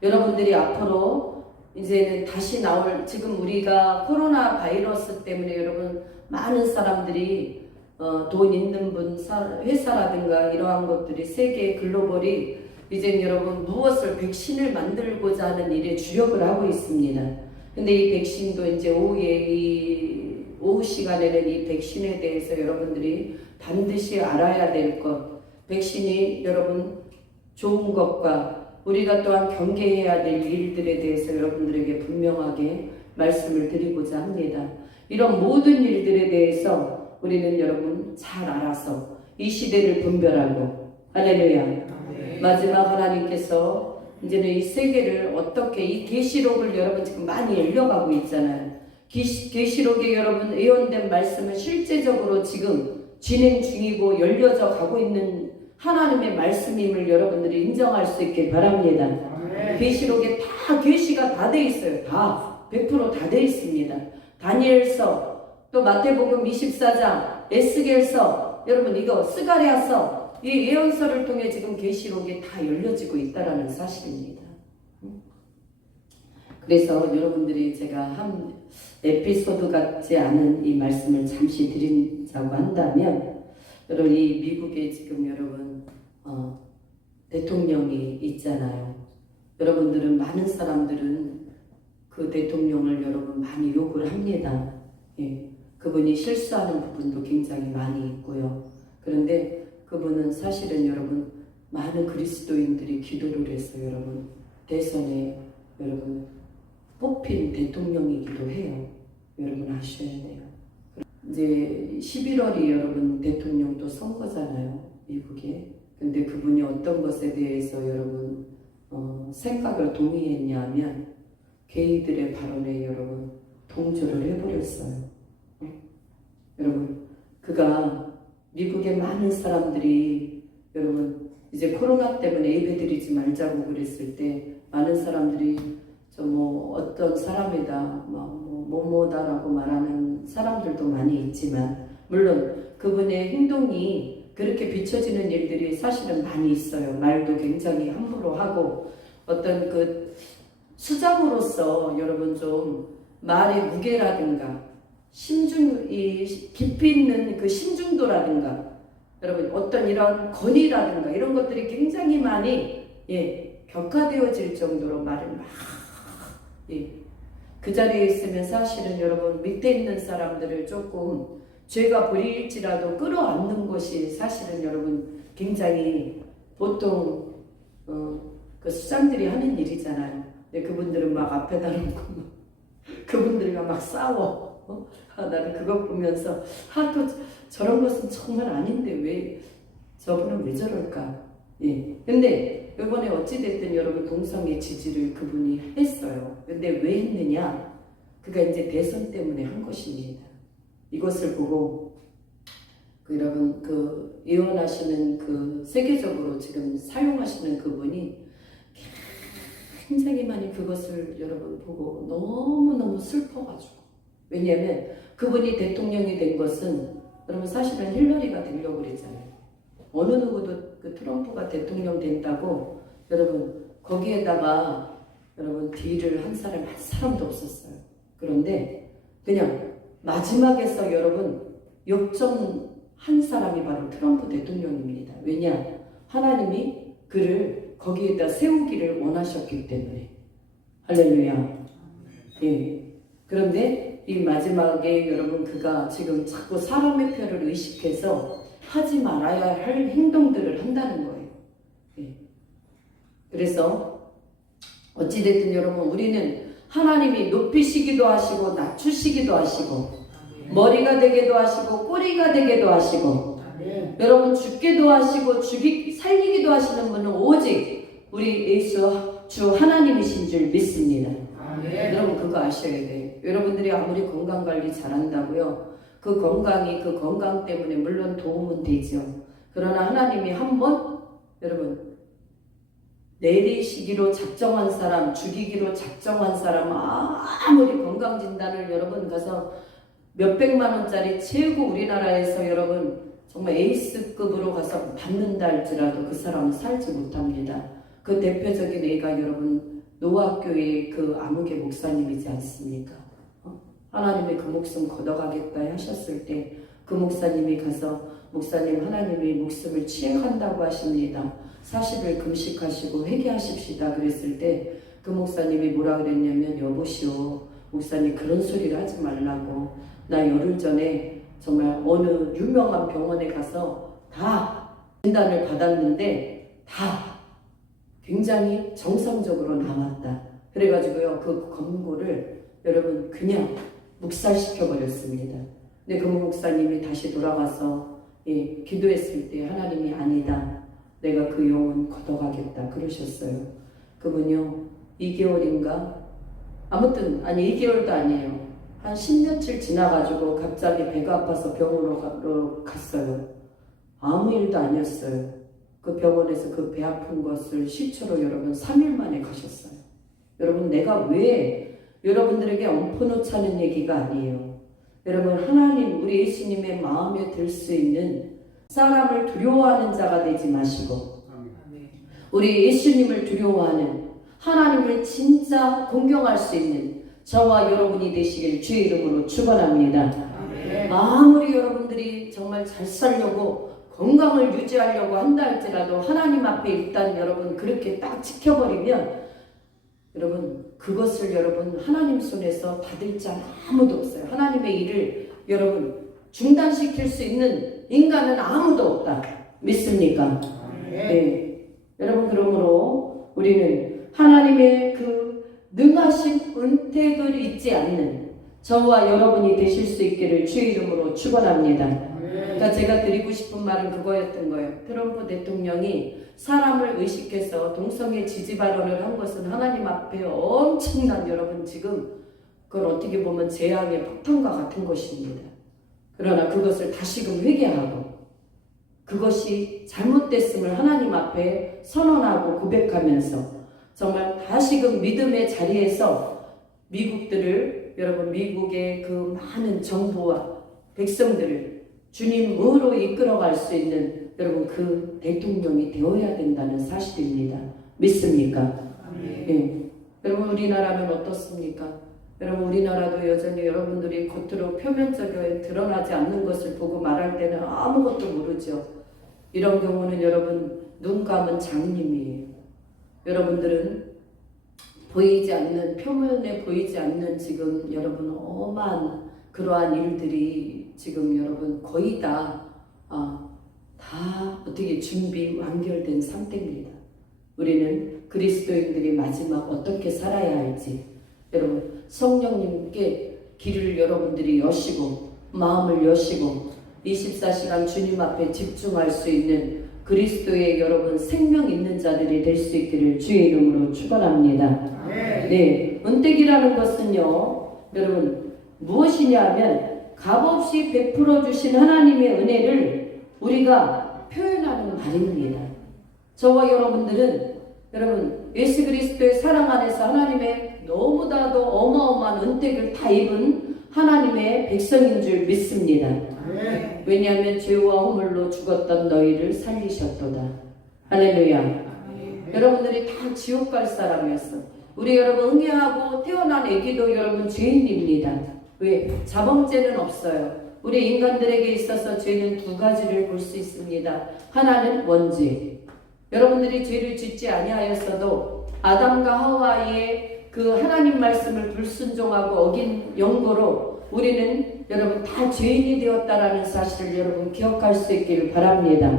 여러분들이 앞으로 이제는 다시 나올, 지금 우리가 코로나 바이러스 때문에 여러분 많은 사람들이 돈 있는 분, 회사라든가 이러한 것들이 세계 글로벌이 이제 여러분 무엇을 백신을 만들고자 하는 일에 주력을 하고 있습니다. 근데 이 백신도 이제 오후 시간에는 이 백신에 대해서 여러분들이 반드시 알아야 될 것, 백신이 여러분 좋은 것과 우리가 또한 경계해야 될 일들에 대해서 여러분들에게 분명하게 말씀을 드리고자 합니다. 이런 모든 일들에 대해서 우리는 여러분 잘 알아서 이 시대를 분별하고, 할렐루야, 마지막 하나님께서 이제는 이 세계를 어떻게, 이 계시록을 여러분 지금 많이 열려가고 있잖아요. 계시록에 여러분 예언된 말씀은 실제적으로 지금 진행 중이고 열려져 가고 있는 하나님의 말씀임을 여러분들이 인정할 수 있길 바랍니다. 계시록에 다 계시가 다 돼 있어요. 다 100% 다 돼 있습니다. 다니엘서, 또 마태복음 24장, 에스겔서, 여러분 이거 스가랴서, 이 예언서를 통해 지금 계시록에 다 열려지고 있다라는 사실입니다. 그래서 여러분들이 제가 한 에피소드 같지 않은 이 말씀을 잠시 드리자고 한다면, 여러분 이 미국에 지금 여러분 대통령이 있잖아요. 여러분들은 많은 사람들은 그 대통령을 여러분 많이 욕을 합니다. 예, 그분이 실수하는 부분도 굉장히 많이 있고요. 그런데 그분은 사실은 여러분 많은 그리스도인들이 기도를 해서 여러분 대선에 여러분 뽑힌 대통령이기도 해요. 여러분 아셔야 돼요. 이제 11월이 여러분 대통령 또 선거잖아요, 미국에. 근데 그분이 어떤 것에 대해서 여러분 생각을 동의했냐면 게이들의 발언에 여러분 동조를 해버렸어요. 여러분 그가 미국의 많은 사람들이 여러분 이제 코로나 때문에 예배드리지 말자고 그랬을 때 많은 사람들이 저 뭐 어떤 사람이다 뭐뭐다라고 말하는 사람들도 많이 있지만 물론 그분의 행동이 그렇게 비춰지는 일들이 사실은 많이 있어요. 말도 굉장히 함부로 하고 어떤 그 수장으로서 여러분 좀 말의 무게라든가 이 깊이 있는 그 심중도라든가 여러분 어떤 이런 권위라든가 이런 것들이 굉장히 많이 격화되어질 정도로 말을 막 그 자리에 있으면 사실은 여러분 밑에 있는 사람들을 조금 죄가 보일지라도 끌어안는 것이 사실은 여러분 굉장히 보통 그 수장들이 하는 일이잖아요. 근데 그분들은 막 앞에다 놓고 그분들과 막 싸워. 나는 그거 보면서 또 저런 것은 정말 아닌데 왜 저분은 왜 저럴까? 근데 이번에 어찌됐든 여러분 동성애 지지를 그분이 했어요. 근데 왜 했느냐? 그가 이제 대선 때문에 한 것입니다. 이것을 보고 여러분 그 예언하시는 그 세계적으로 지금 사용하시는 그분이 굉장히 많이 그것을 여러분 보고 너무너무 슬퍼가지고 왜냐하면 그분이 대통령이 된 것은 여러분 사실은 힐러리가 되려고 그랬잖아요. 어느 누구도 그 트럼프가 대통령 된다고 여러분 거기에다가 여러분 딜을 한 사람도 없었어요. 그런데 그냥 마지막에서 여러분 역전한 사람이 바로 트럼프 대통령입니다. 왜냐? 하나님이 그를 거기에다 세우기를 원하셨기 때문에. 할렐루야. 그런데 이 마지막에 여러분 그가 지금 자꾸 사람의 표를 의식해서 하지 말아야 할 행동들을 한다는 거예요. 그래서 어찌됐든 여러분 우리는 하나님이 높이시기도 하시고 낮추시기도 하시고 머리가 되게도 하시고 꼬리가 되게도 하시고 여러분 죽게도 하시고 살리기도 하시는 분은 오직 우리 예수 주 하나님이신 줄 믿습니다. 여러분 그거 아셔야 돼요. 여러분들이 아무리 건강관리 잘한다고요 그 건강 때문에 물론 도움은 되죠. 그러나 하나님이 한번 여러분 내리시기로 작정한 사람, 죽이기로 작정한 사람 아무리 건강진단을 여러분 가서 몇백만 원짜리 최고 우리나라에서 여러분 정말 에이스급으로 가서 받는다 할지라도 그 사람은 살지 못합니다. 그 대표적인 애가 여러분 노아교회의 그 아무개 목사님이지 않습니까? 하나님이 그 목숨 걷어가겠다 하셨을 때 그 목사님이 가서 목사님 하나님이 목숨을 취해간다고 하십니다. 40일 금식하시고 회개하십시다 그랬을 때 그 목사님이 뭐라 그랬냐면 여보시오 목사님 그런 소리를 하지 말라고 나 열흘 전에 정말 어느 유명한 병원에 가서 다 진단을 받았는데 다 굉장히 정상적으로 나왔다. 그래가지고요 그 권고를 여러분 그냥 묵살시켜 버렸습니다. 근데 그 목사님이 다시 돌아가서 기도했을 때 하나님이 아니다. 내가 그 영혼 걷어가겠다 그러셨어요. 그분요 2개월인가 아무튼 2개월도 아니에요. 한 10며칠 지나가지고 갑자기 배가 아파서 병원으로 갔어요. 아무 일도 아니었어요. 그 병원에서 그 배 아픈 것을 시초로 여러분 3일 만에 가셨어요. 여러분 내가 왜 여러분들에게 엎어놓자는 얘기가 아니에요. 여러분 하나님 우리 예수님의 마음에 들 수 있는 사람을 두려워하는 자가 되지 마시고 우리 예수님을 두려워하는 하나님을 진짜 공경할 수 있는 저와 여러분이 되시길 주의 이름으로 축원합니다. 아무리 여러분들이 정말 잘 살려고 건강을 유지하려고 한다 할지라도 하나님 앞에 일단 여러분 그렇게 딱 지켜버리면 여러분 그것을 여러분 하나님 손에서 받을 자는 아무도 없어요. 하나님의 일을 여러분 중단시킬 수 있는 인간은 아무도 없다. 믿습니까? 여러분 그러므로 우리는 하나님의 그 능하신 은택을 잊지 않는 저와 여러분이 되실 수 있기를 주의 이름으로 축원합니다. 그러니까 제가 드리고 싶은 말은 그거였던 거예요. 트럼프 대통령이 사람을 의식해서 동성애 지지 발언을 한 것은 하나님 앞에 엄청난 여러분 지금 그걸 어떻게 보면 재앙의 폭탄과 같은 것입니다. 그러나 그것을 다시금 회개하고 그것이 잘못됐음을 하나님 앞에 선언하고 고백하면서 정말 다시금 믿음의 자리에서 여러분 미국의 그 많은 정부와 백성들을 주님으로 이끌어갈 수 있는 여러분 그 대통령이 되어야 된다는 사실입니다. 믿습니까? 예. 여러분 우리나라는 어떻습니까? 여러분 우리나라도 여전히 여러분들이 겉으로 표면적으로 드러나지 않는 것을 보고 말할 때는 아무것도 모르죠. 이런 경우는 여러분 눈 감은 장님이에요. 여러분들은 보이지 않는, 표면에 보이지 않는 지금 여러분 어마한 그러한 일들이 지금 여러분 거의 다 어떻게 준비 완결된 상태입니다. 우리는 그리스도인들이 마지막 어떻게 살아야 할지 여러분 성령님께 길을 여러분들이 여시고 마음을 여시고 24시간 주님 앞에 집중할 수 있는 그리스도의 여러분 생명 있는 자들이 될 수 있기를 주의 이름으로 축원합니다. 네, 은택이라는 것은요 여러분 무엇이냐면 값없이 베풀어 주신 하나님의 은혜를 우리가 표현하는 말입니다. 저와 여러분들은 여러분 예수 그리스도의 사랑 안에서 하나님의 너무나도 어마어마한 은택을 다 입은 하나님의 백성인 줄 믿습니다. 왜냐하면 죄와 허물로 죽었던 너희를 살리셨도다. 할렐루야. 여러분들이 다 지옥 갈 사람이었어. 우리 여러분 응애하고 태어난 애기도 여러분 죄인입니다. 왜? 자범죄는 없어요. 우리 인간들에게 있어서 죄는 두 가지를 볼 수 있습니다. 하나는 원죄. 여러분들이 죄를 짓지 아니하였어도 아담과 하와의 그 하나님 말씀을 불순종하고 어긴 연고로 우리는 여러분 다 죄인이 되었다라는 사실을 여러분 기억할 수 있기를 바랍니다.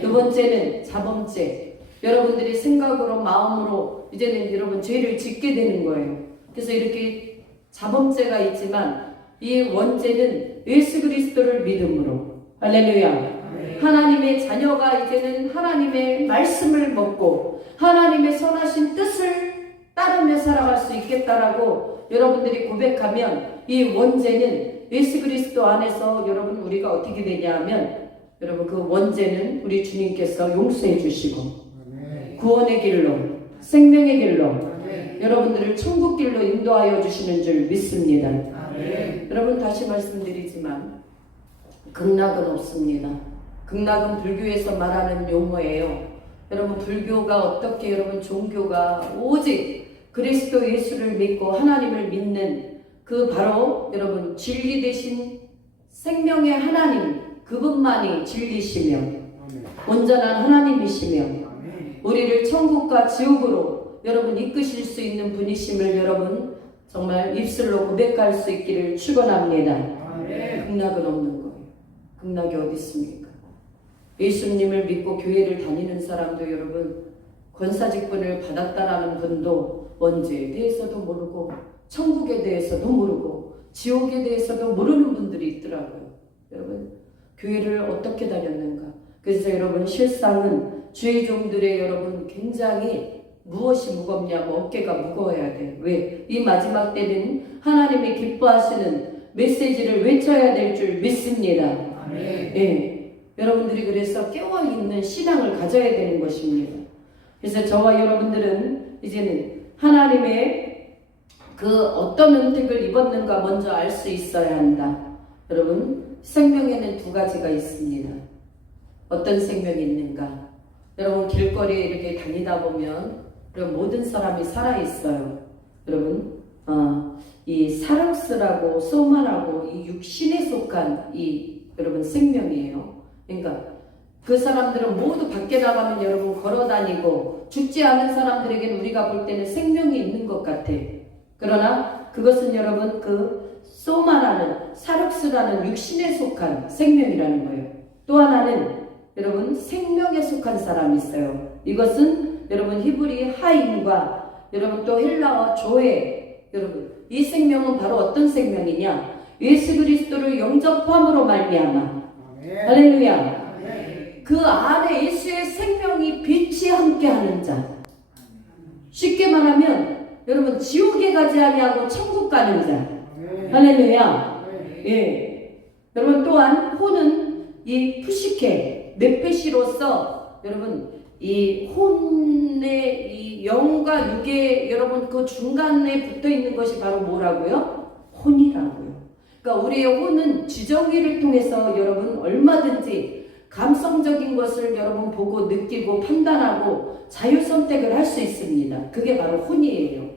두 번째는 자범죄. 여러분들이 생각으로 마음으로 이제는 여러분 죄를 짓게 되는 거예요. 그래서 이렇게 자범죄가 있지만 이 원죄는 예수 그리스도를 믿음으로 할렐루야. 하나님의 자녀가 이제는 하나님의 말씀을 먹고 하나님의 선하신 뜻을 따르며 살아갈 수 있겠다라고 여러분들이 고백하면 이 원죄는 예수 그리스도 안에서 여러분 우리가 어떻게 되냐면 여러분 그 원죄는 우리 주님께서 용서해 주시고 구원의 길로 생명의 길로 여러분들을 천국 길로 인도하여 주시는 줄 믿습니다. 여러분 다시 말씀드리지만 극락은 없습니다. 극락은 불교에서 말하는 용어예요. 여러분 불교가 어떻게 여러분 종교가 오직 그리스도 예수를 믿고 하나님을 믿는 그 바로 여러분 진리 되신 생명의 하나님 그분만이 진리시며 온전한 하나님이시며 우리를 천국과 지옥으로 여러분 이끄실 수 있는 분이심을 여러분 정말 입술로 고백할 수 있기를 축원합니다. 극락은 없는 거예요. 극락이 어디 있습니까? 예수님을 믿고 교회를 다니는 사람도 여러분 권사직분을 받았다라는 분도 원죄에 대해서도 모르고 천국에 대해서도 모르고 지옥에 대해서도 모르는 분들이 있더라고요. 여러분 교회를 어떻게 다녔는가? 그래서 여러분 실상은 주의 종들의 여러분 굉장히 무엇이 무겁냐? 어깨가 무거워야 돼. 왜? 이 마지막 때는 하나님이 기뻐하시는 메시지를 외쳐야 될 줄 믿습니다. 예. 여러분들이 그래서 깨어있는 신앙을 가져야 되는 것입니다. 그래서 저와 여러분들은 이제는 하나님의 그 어떤 은택을 입었는가 먼저 알 수 있어야 한다. 여러분 생명에는 두 가지가 있습니다. 어떤 생명이 있는가? 여러분 길거리에 이렇게 다니다 보면 여러분 모든 사람이 살아있어요. 여러분 이 사랑스라고 소마라고 이 육신에 속한 이 여러분 생명이에요. 그러니까 그 사람들은 모두 밖에 나가면 여러분 걸어다니고 죽지 않은 사람들에게는 우리가 볼 때는 생명이 있는 것 같아. 그러나 그것은 여러분 그 소마라는 사륵스라는 육신에 속한 생명이라는 거예요. 또 하나는 여러분 생명에 속한 사람이 있어요. 이것은 여러분 히브리 하임과 여러분 또 헬라어 조에 여러분 이 생명은 바로 어떤 생명이냐? 예수 그리스도를 영접함으로 말미암아 할렐루야. 그 안에 예수의 생명이 빛이 함께하는 자. 쉽게 말하면 여러분 지옥에 가지 아니하고 천국 가는 자. 할렐루야. 예. 여러분 또한 호는 이 푸시케 넷패시로서 여러분 이 혼의 이 영과 육의 여러분 그 중간에 붙어 있는 것이 바로 뭐라고요? 혼이라고요. 그러니까 우리의 혼은 지정의를 통해서 여러분 얼마든지 감성적인 것을 여러분 보고 느끼고 판단하고 자유 선택을 할 수 있습니다. 그게 바로 혼이에요.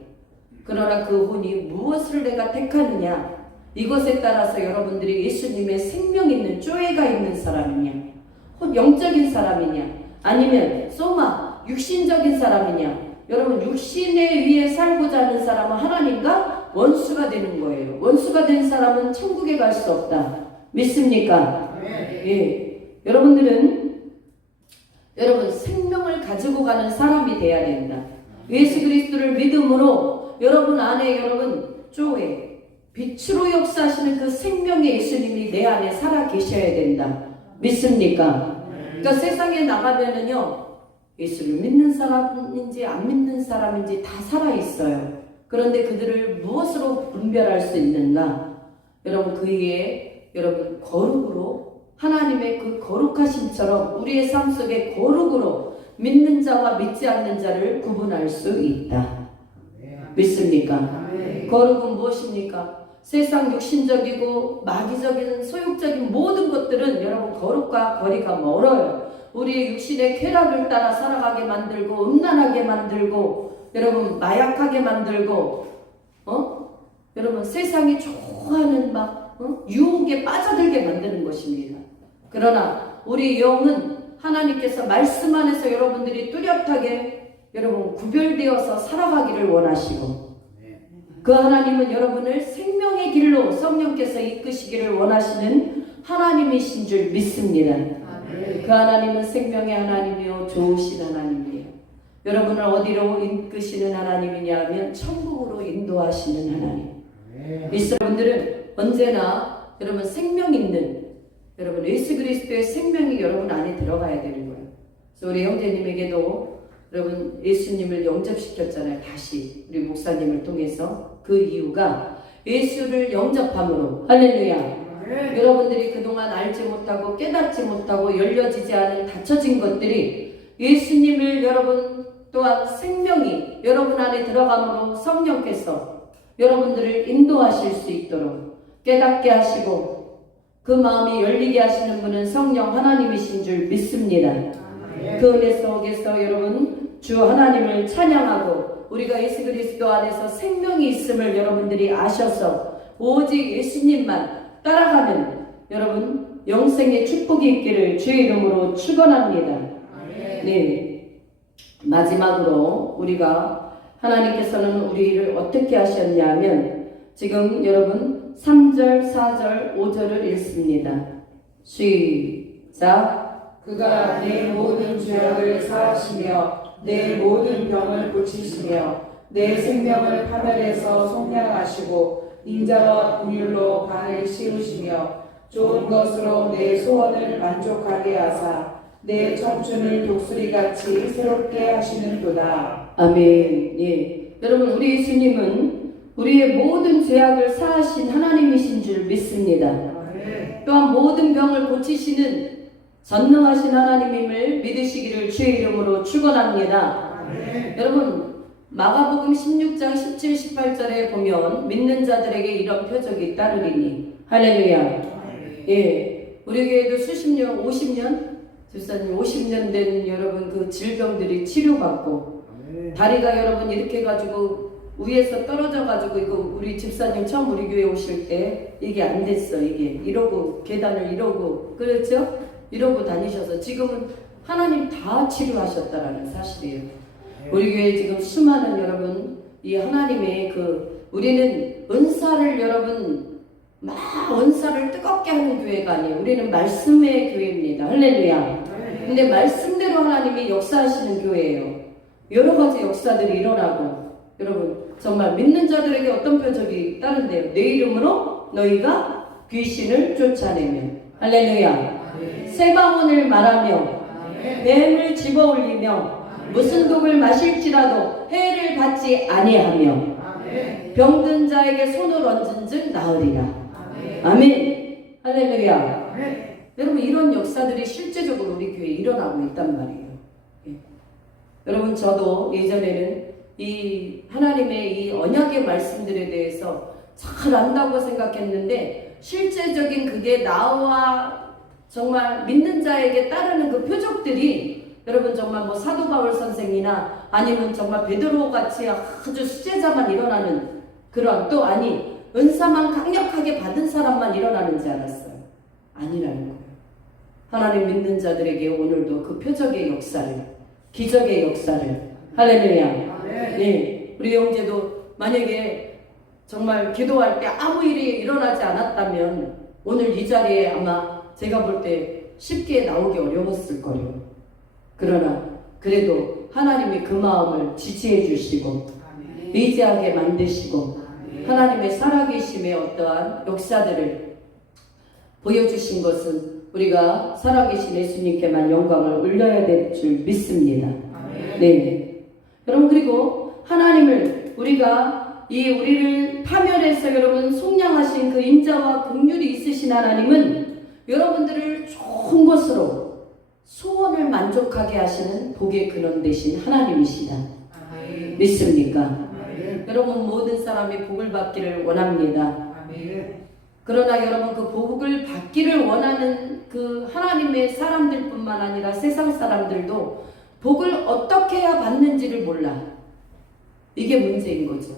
그러나 그 혼이 무엇을 내가 택하느냐, 이것에 따라서 여러분들이 예수님의 생명 있는 쪼에가 있는 사람이냐, 영적인 사람이냐, 아니면 소마 육신적인 사람이냐. 여러분 육신에 위해 살고자 하는 사람은 하나님과 원수가 되는 거예요. 원수가 된 사람은 천국에 갈 수 없다. 믿습니까? 예. 여러분들은 여러분 생명을 가지고 가는 사람이 돼야 된다. 예수 그리스도를 믿음으로 여러분 안에 여러분 쪼에 빛으로 역사하시는 그 생명의 예수님이 내 안에 살아 계셔야 된다. 믿습니까? 그러니까 세상에 나가면은요, 예수를 믿는 사람인지 안 믿는 사람인지 다 살아 있어요. 그런데 그들을 무엇으로 분별할 수 있는가? 여러분 그의 여러분 거룩으로 하나님의 그 거룩하심처럼 우리의 삶 속에 거룩으로 믿는 자와 믿지 않는 자를 구분할 수 있다. 믿습니까? 거룩은 무엇입니까? 세상 육신적이고 마귀적인 소욕적인 모든 것들은 여러분 거룩과 거리가 멀어요. 우리의 육신의 쾌락을 따라 살아가게 만들고 음란하게 만들고 여러분 마약하게 만들고 여러분 세상이 좋아하는 막 유혹에 빠져들게 만드는 것입니다. 그러나 우리 영은 하나님께서 말씀 안에서 여러분들이 뚜렷하게 여러분 구별되어서 살아가기를 원하시고 그 하나님은 여러분을 생명의 길로 성령께서 이끄시기를 원하시는 하나님이신 줄 믿습니다. 그 하나님은 생명의 하나님이요 좋으신 하나님이에요. 여러분을 어디로 이끄시는 하나님이냐 하면 천국으로 인도하시는 하나님. 여러분들은 언제나 여러분 생명 있는 여러분 예수 그리스도의 생명이 여러분 안에 들어가야 되는 거예요. 그래서 우리 형제님에게도 여러분 예수님을 영접시켰잖아요. 다시 우리 목사님을 통해서. 그 이유가 예수를 영접함으로 할렐루야. 여러분들이 그동안 알지 못하고 깨닫지 못하고 열려지지 않은 닫혀진 것들이 예수님을 여러분 또한 생명이 여러분 안에 들어감으로 성령께서 여러분들을 인도하실 수 있도록 깨닫게 하시고 그 마음이 열리게 하시는 분은 성령 하나님이신 줄 믿습니다. 그 은혜 속에서 여러분 주 하나님을 찬양하고 우리가 예수 그리스도 안에서 생명이 있음을 여러분들이 아셔서 오직 예수님만 따라가는 여러분 영생의 축복이 있기를 주의 이름으로 축원합니다. 네. 마지막으로 우리가 하나님께서는 우리를 어떻게 하셨냐면 지금 여러분 3절, 4절, 5절을 읽습니다. 시작. 그가 내 모든 죄악을 사하시며 내 모든 병을 고치시며 내 생명을 파멸해서 속량하시고 인자와 긍휼로 반을 씌우시며 좋은 것으로 내 소원을 만족하게 하사 내 청춘을 독수리같이 새롭게 하시는도다. 아멘. 예. 여러분 우리 예수님은 우리의 모든 죄악을 사하신 하나님이신 줄 믿습니다. 또한 모든 병을 고치시는 전능하신 하나님임을 믿으시기를 주의 이름으로 축원합니다. 여러분 마가복음 16장 17, 18절에 보면 믿는 자들에게 이런 표적이 따르리니 할렐루야. 예, 우리 교회도 수십 년, 50년 집사님 50년 된 여러분 그 질병들이 치료받고 다리가 여러분 이렇게 해가지고 위에서 떨어져가지고 이거 우리 집사님 처음 우리 교회 오실 때 이게 안 됐어. 이게 이러고 계단을 이러고 그렇죠? 이러고 다니셔서 지금은 하나님 다 치료하셨다라는 사실이에요. 우리 교회에 지금 수많은 여러분 이 하나님의 그 우리는 은사를 여러분 막 은사를 뜨겁게 하는 교회가 아니에요. 우리는 말씀의 교회입니다. 할렐루야. 근데 말씀대로 하나님이 역사하시는 교회예요. 여러 가지 역사들이 일어나고 여러분 정말 믿는 자들에게 어떤 표적이 따른대요. 내 이름으로 너희가 귀신을 쫓아내며 할렐루야. 새 방언을 말하며 뱀을 집어올리며 무슨 독을 마실지라도 해를 받지 아니하며 병든 자에게 손을 얹은 즉 나으리라. 아멘. 할렐루야. 여러분 이런 역사들이 실제적으로 우리 교회에 일어나고 있단 말이에요. 예. 여러분 저도 예전에는 이 하나님의 이 언약의 말씀들에 대해서 잘 안다고 생각했는데 실제적인 그게 나와 정말 믿는 자에게 따르는 그 표적들이 여러분 정말 뭐 사도 바울 선생이나 아니면 정말 베드로 같이 아주 수제자만 일어나는 그런 또 아니 은사만 강력하게 받은 사람만 일어나는 줄 알았어요. 아니라는 거예요. 하나님 믿는 자들에게 오늘도 그 표적의 역사를 기적의 역사를 할렐루야. 네, 우리 형제도 만약에 정말 기도할 때 아무 일이 일어나지 않았다면 오늘 이 자리에 아마 제가 볼 때 쉽게 나오기 어려웠을 거예요. 그러나 그래도 하나님이 그 마음을 지지해 주시고 의지하게 만드시고 하나님의 살아계심의 어떠한 역사들을 보여주신 것은 우리가 살아계신 예수님께만 영광을 올려야 될 줄 믿습니다. 네. 여러분 그리고 하나님을 우리를 파멸해서 여러분 속량하신 그 인자와 긍휼이 있으신 하나님은 여러분들을 좋은 것으로 소원을 만족하게 하시는 복의 근원 되신 하나님이시다. 믿습니까? 여러분 모든 사람이 복을 받기를 원합니다. 그러나 여러분 그 복을 받기를 원하는 그 하나님의 사람들뿐만 아니라 세상 사람들도 복을 어떻게 해야 받는지를 몰라. 이게 문제인 거죠.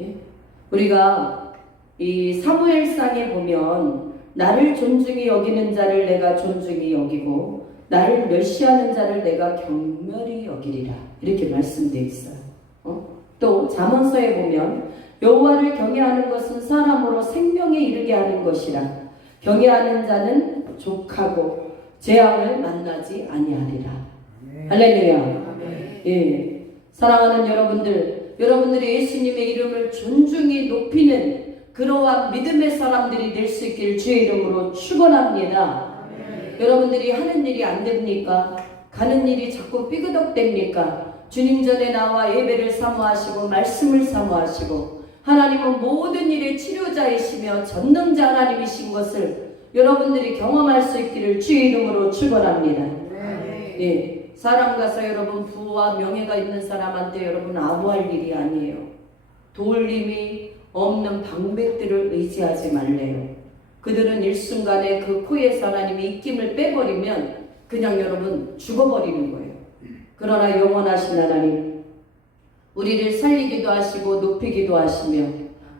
예? 우리가 이 사무엘상에 보면 나를 존중히 여기는 자를 내가 존중히 여기고 나를 멸시하는 자를 내가 경멸히 여기리라 이렇게 말씀되어 있어요. 또 잠언서에 보면 여호와를 경외하는 것은 사람으로 생명에 이르게 하는 것이라 경외하는 자는 족하고 재앙을 만나지 아니하리라. 할렐루야. 예. 사랑하는 여러분들이 예수님의 이름을 존중히 높이는 그러한 믿음의 사람들이 될 수 있기를 주의 이름으로 축원합니다. 여러분들이 하는 일이 안 됩니까? 가는 일이 자꾸 삐그덕됩니까? 주님 전에 나와 예배를 사모하시고 말씀을 사모하시고 하나님은 모든 일의 치료자이시며 전능자 하나님이신 것을 여러분들이 경험할 수 있기를 주의 이름으로 축원합니다. 예, 사람 가서 여러분 부와 명예가 있는 사람한테 여러분 아부할 일이 아니에요. 도울 힘이 없는 방백들을 의지하지 말래요. 그들은 일순간에 그 코에서 하나님의 입김을 빼버리면 그냥 여러분 죽어버리는 거예요. 그러나 영원하신 하나님 우리를 살리기도 하시고 높이기도 하시며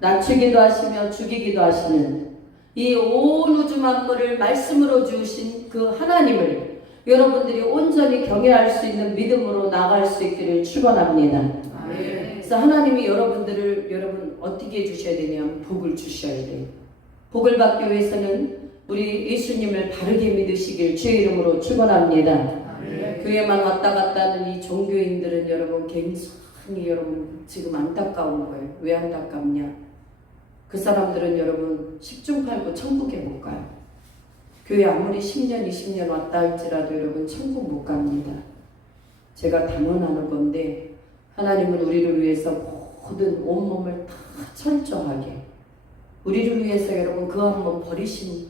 낮추기도 하시며 죽이기도 하시는 이 온 우주 만물을 말씀으로 주신 그 하나님을 여러분들이 온전히 경외할 수 있는 믿음으로 나갈 수 있기를 축원합니다. 그래서 하나님이 여러분 어떻게 해주셔야 되냐면 복을 주셔야 돼요. 복을 받기 위해서는 우리 예수님을 바르게 믿으시길 주의 이름으로 축원합니다. 교회만 왔다 갔다 하는 이 종교인들은 여러분 굉장히 여러분 지금 안타까운 거예요. 왜 안타깝냐? 그 사람들은 여러분 10중 8구 천국에 못 가요. 교회 아무리 10년 20년 왔다 할지라도 여러분 천국 못 갑니다. 제가 당언하는 건데 하나님은 우리를 위해서 모든 온몸을 다 철저하게 우리를 위해서 여러분 그 한 번 버리신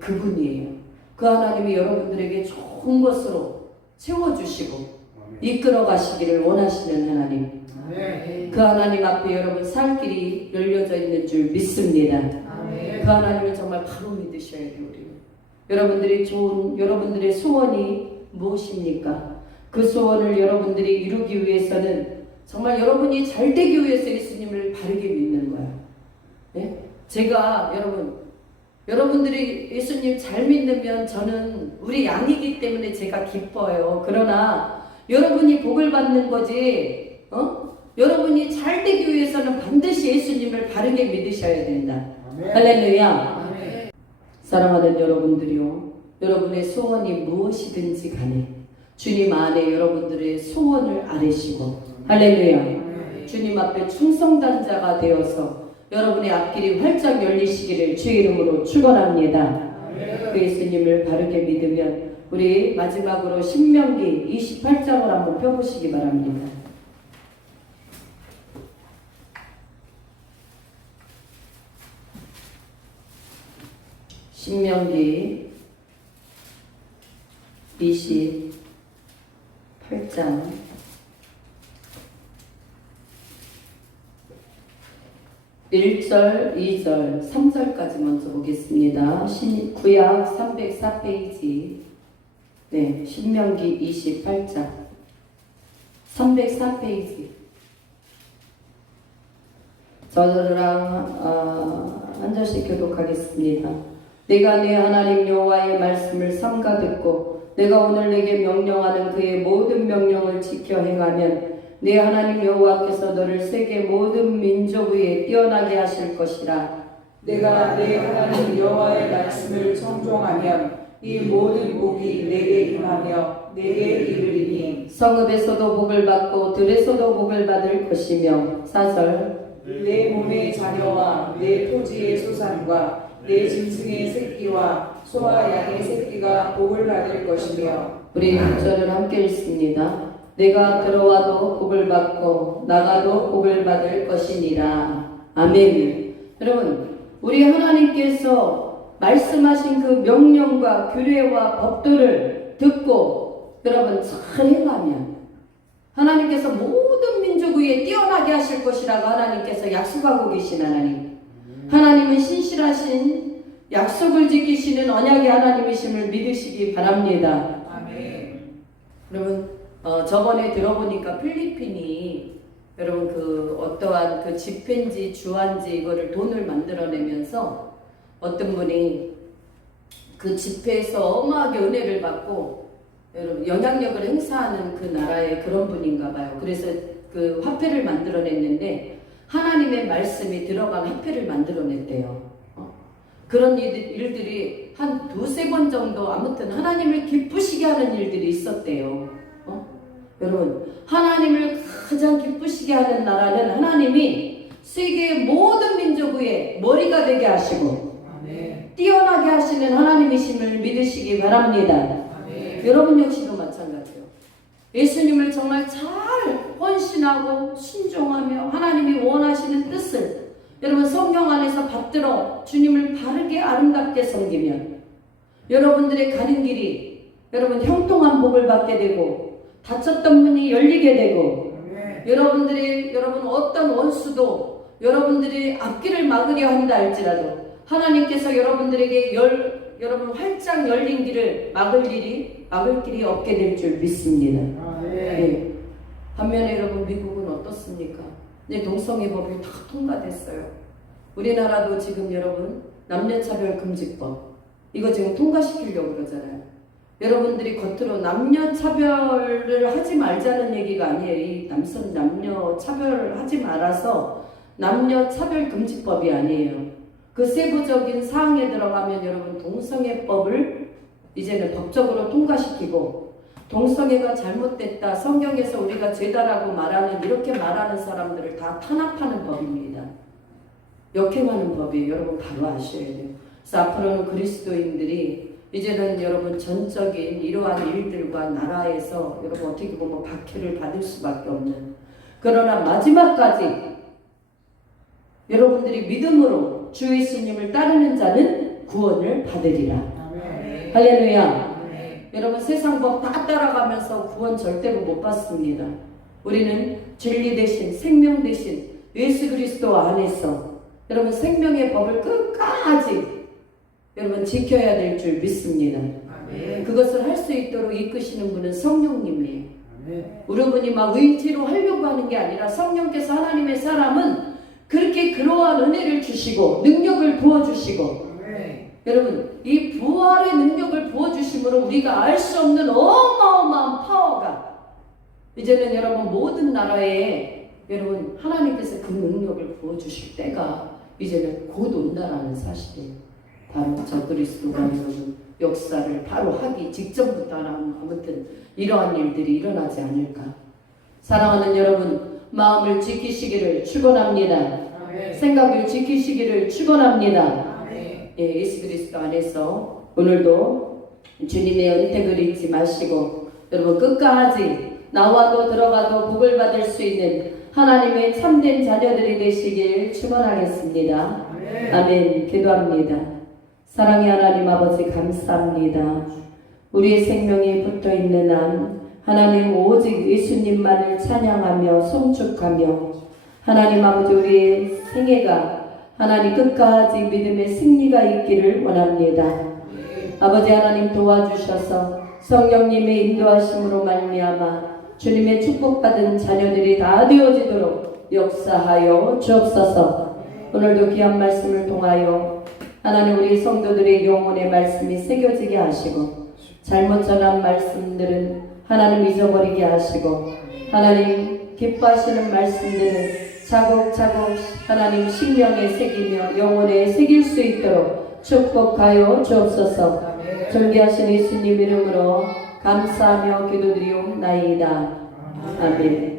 그분이에요. 그 하나님이 여러분들에게 좋은 것으로 채워주시고 이끌어 가시기를 원하시는 하나님. 그 하나님 앞에 여러분 살 길이 열려져 있는 줄 믿습니다. 그 하나님을 정말 바로 믿으셔야 돼요. 우리는 여러분들의 소원이 무엇입니까? 그 소원을 여러분들이 이루기 위해서는 정말 여러분이 잘 되기 위해서 예수님을 바르게 믿는 거야. 네? 제가 여러분들이 예수님 잘 믿으면 저는 우리 양이기 때문에 제가 기뻐요. 그러나 여러분이 복을 받는 거지, 여러분이 잘 되기 위해서는 반드시 예수님을 바르게 믿으셔야 된다. 할렐루야. 사랑하는 여러분들이요, 여러분의 소원이 무엇이든지 간에 주님 안에 여러분들의 소원을 아뢰시고, 할렐루야. 주님 앞에 충성단자가 되어서 여러분의 앞길이 활짝 열리시기를 주의 이름으로 축원합니다. 그 예수님을 바르게 믿으면 우리 마지막으로 신명기 28장을 한번 펴보시기 바랍니다. 신명기 28장 1절, 2절, 3절까지 먼저 보겠습니다. 구약 304페이지. 네, 신명기 28장 304페이지. 저랑 한 절씩 교독하겠습니다. 내가 내 하나님 여호와의 말씀을 삼가 듣고 내가 오늘 내게 명령하는 그의 모든 명령을 지켜 행하면 내 하나님 여호와께서 너를 세계 모든 민족 위에 뛰어나게 하실 것이라. 내가 내 하나님 여호와의 말씀을 청종하면 이 모든 복이 내게 임하며 내게 이르리니 성읍에서도 복을 받고 들에서도 복을 받을 것이며. 4절. 내 몸의 자녀와 내 토지의 소산과 내 짐승의 새끼와 소와 양의 새끼가 복을 받을 것이며. 우리 6절을 함께 읽습니다. 내가 들어와도 복을 받고 나가도 복을 받을 것이니라. 아멘. 여러분, 우리 하나님께서 말씀하신 그 명령과 규례와 법도를 듣고 여러분 잘 행하면 하나님께서 모든 민족 위에 뛰어나게 하실 것이라고 하나님께서 약속하고 계신 하나님. 하나님은 신실하신 약속을 지키시는 언약의 하나님이심을 믿으시기 바랍니다. 아멘. 여러분, 저번에 들어보니까 필리핀이 여러분 그 어떠한 그 집회인지 주한지 이거를 돈을 만들어내면서 어떤 분이 그 집회에서 어마하게 은혜를 받고 여러분 영향력을 행사하는 그 나라의 그런 분인가 봐요. 그래서 그 화폐를 만들어냈는데 하나님의 말씀이 들어간 화폐를 만들어냈대요. 그런 일들이 한 두세 번 정도 아무튼 하나님을 기쁘시게 하는 일들이 있었대요. 여러분, 하나님을 가장 기쁘시게 하는 나라는 하나님이 세계의 모든 민족 위에 머리가 되게 하시고 뛰어나게 하시는 하나님이심을 믿으시기 바랍니다. 여러분 역시도 마찬가지요. 예수님을 정말 잘 헌신하고 순종하며 하나님이 원하시는 뜻을 여러분 성령 안에서 받들어 주님을 바르게 아름답게 섬기면 여러분들의 가는 길이 여러분 형통한 복을 받게 되고 닫혔던 문이 열리게 되고 여러분들이 여러분 어떤 원수도 여러분들이 앞길을 막으려 한다 할지라도 하나님께서 여러분들에게 여러분 활짝 열린 길을 막을 길이 없게 될 줄 믿습니다. 네. 반면에 여러분 미국은 어떻습니까? 이제 동성애 법이 다 통과됐어요. 우리나라도 지금 여러분 남녀차별 금지법 이거 지금 통과시키려고 그러잖아요. 여러분들이 겉으로 남녀차별을 하지 말자는 얘기가 아니에요. 이 남녀차별을 하지 말아서 남녀차별 금지법이 아니에요. 그 세부적인 사항에 들어가면 여러분 동성애법을 이제는 법적으로 통과시키고 동성애가 잘못됐다 성경에서 우리가 죄다라고 말하는 이렇게 말하는 사람들을 다 탄압하는 법입니다. 역행하는 법이에요. 여러분 바로 아셔야 돼요. 그래서 앞으로는 그리스도인들이 이제는 여러분 전적인 이러한 일들과 나라에서 여러분 어떻게 보면 박해를 받을 수밖에 없는 그러나 마지막까지 여러분들이 믿음으로 주 예수님을 따르는 자는 구원을 받으리라. 아멘. 할렐루야. 아멘. 여러분 세상 법 다 따라가면서 구원 절대로 못 받습니다. 우리는 진리 대신 생명 대신 예수 그리스도 안에서 여러분 생명의 법을 끝까지 여러분 지켜야 될 줄 믿습니다. 아멘. 그것을 할 수 있도록 이끄시는 분은 성령님이에요. 아멘. 여러분이 막 의지로 하려고 하는 게 아니라 성령께서 하나님의 사람은 그렇게 그러한 은혜를 주시고 능력을 부어주시고 아멘. 여러분 이 부활의 능력을 부어주심으로 우리가 알 수 없는 어마어마한 파워가 이제는 여러분 모든 나라에 여러분 하나님께서 그 능력을 부어주실 때가 이제는 곧 온다라는 사실이에요. 바로 저 그리스도가 여러분 역사를 바로 하기 직전부터 아무튼 이러한 일들이 일어나지 않을까. 사랑하는 여러분 마음을 지키시기를 축원합니다. 아멘. 생각을 지키시기를 축원합니다. 아멘. 예, 예수 그리스도 안에서 오늘도 주님의 은택을 잊지 마시고 여러분 끝까지 나와도 들어가도 복을 받을 수 있는 하나님의 참된 자녀들이 되시길 축원하겠습니다. 아멘. 아멘. 기도합니다. 사랑의 하나님 아버지 감사합니다. 우리의 생명이 붙어있는 한 하나님 오직 예수님만을 찬양하며 송축하며 하나님 아버지 우리의 생애가 하나님 끝까지 믿음의 승리가 있기를 원합니다. 아버지 하나님 도와주셔서 성령님의 인도하심으로 말미암아 주님의 축복받은 자녀들이 다 되어지도록 역사하여 주옵소서. 오늘도 귀한 말씀을 통하여 하나님 우리 성도들의 영혼의 말씀이 새겨지게 하시고 잘못 전한 말씀들은 하나님 잊어버리게 하시고 하나님 기뻐하시는 말씀들은 차곡차곡 하나님 심령에 새기며 영혼에 새길 수 있도록 축복하여 주옵소서. 존귀하신 예수님 이름으로 감사하며 기도드리옵나이다. 아멘.